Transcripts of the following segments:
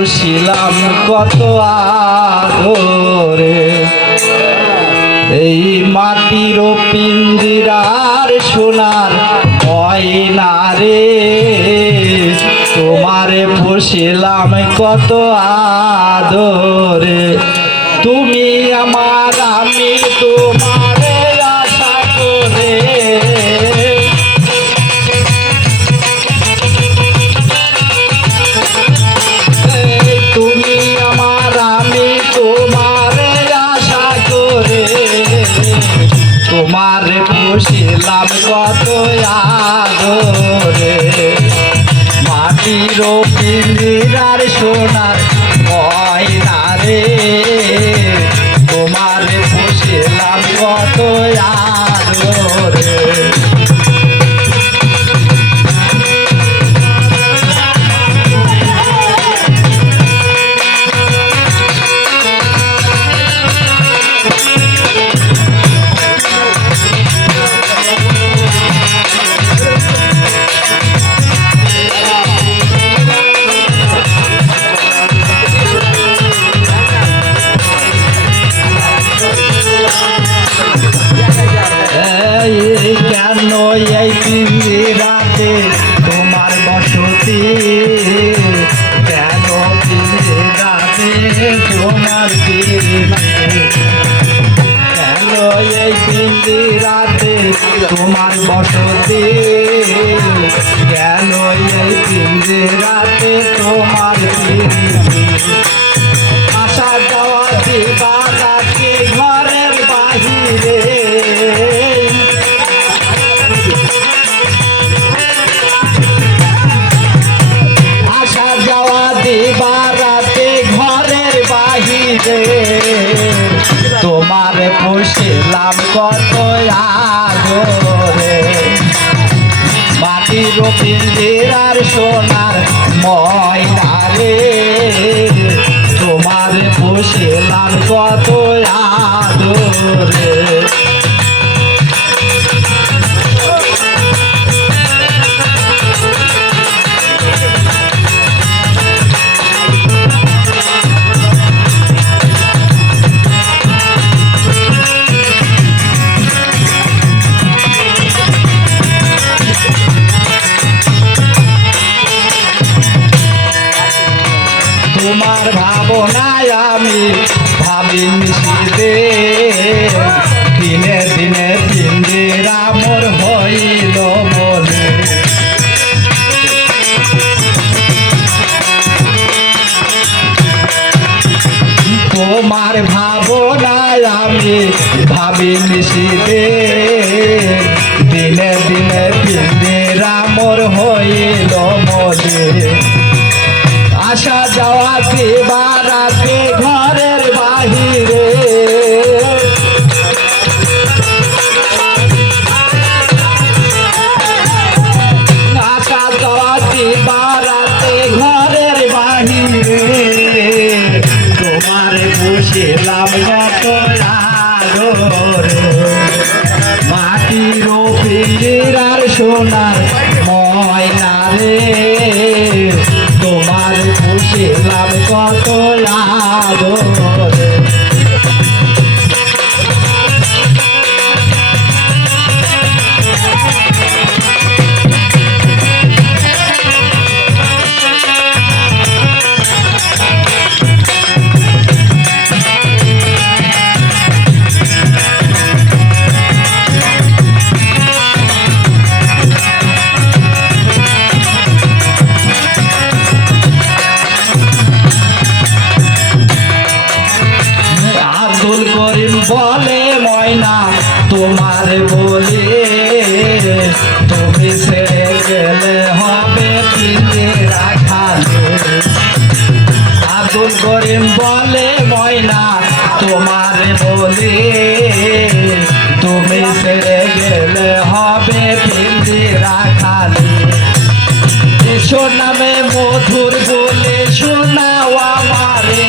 পুষিলাম কত আদরে, এই মাটির পিঞ্জিরার সোনার ময়না রে, তোমারে পুষিলাম কত আদরে। তুমি আমার আমি তোমারে আশা করে, তুমি আমার আমি তোমারে আশা করে, তোমারে পুষিলাম কত আদরে, মাটির পিঞ্জিরার সোনার ময়না রে, তোমারে পুষিলাম কত আদরে। কেন এই পিঞ্জিরাতে তোমার বসতি, কেন পিঞ্জিরাতে তোমার কেন এই পিঞ্জিরাতে তোমার বসতি, কেন এই পিঞ্জিরাতে তোমার আসা যাওয়া দিবারাতে ঘরের বাহিরে, বারাতে ঘরের বাহিরে, তোমার পুষিলাম কত আদরে, মাটির পিঞ্জিরার সোনার ময়না রে, তোমার পুষিলাম কত আদরে। তোমার ভাবনায় আমি ভাবি মিশিতে, দিনে দিনে পিঞ্জিরা মোর হইল বলে, তোমার ভাবনায় আমি ভাবি মিশিতে, দিনে দিনে পিঞ্জিরা মোর হইল বলে, আসা যাওয়া দিবারাতে ঘরের বাহিরে, আসা যাওয়া দিবারাতে ঘরের বাহিরে, তোমার পুষিলাম কত আদরে, মাটির পিঞ্জিরার সোনার ময়না রে, তোমার পুষিলাম কত আদরে। বলে ময়না তোমার বলে, তুমি ছেড়ে গেলে হবে পিঞ্জিরা খালি, আব্দুল করিম বলে ময়না তোমার বলে, তুমি ছেড়ে গেলে হবে পিঞ্জিরা খালি, এসো নামে মধুর বলে শোনাও আমারে,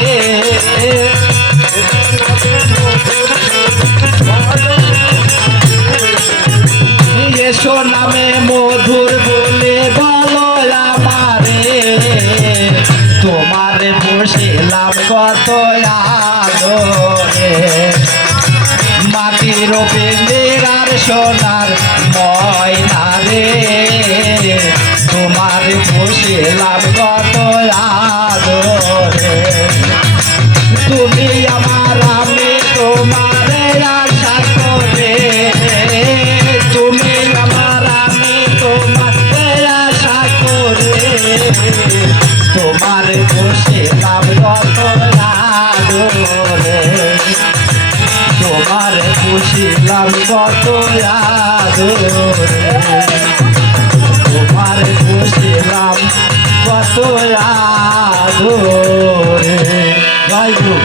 এসো নামে মধুর বলে বলো আমারে, তোমারে মাটির পিঞ্জিরার সোনার ময়না রে তোমার পুষিলাম কত আদরে তুমি আমার আমি তোমারে আশা করে তুমি আমার আমি তোমারে আশা করে তোমার পুষিলাম কত আদরে তোমার পুষিলাম কত আদরে তোমার পুষিলাম কত আদরে জয় গুরু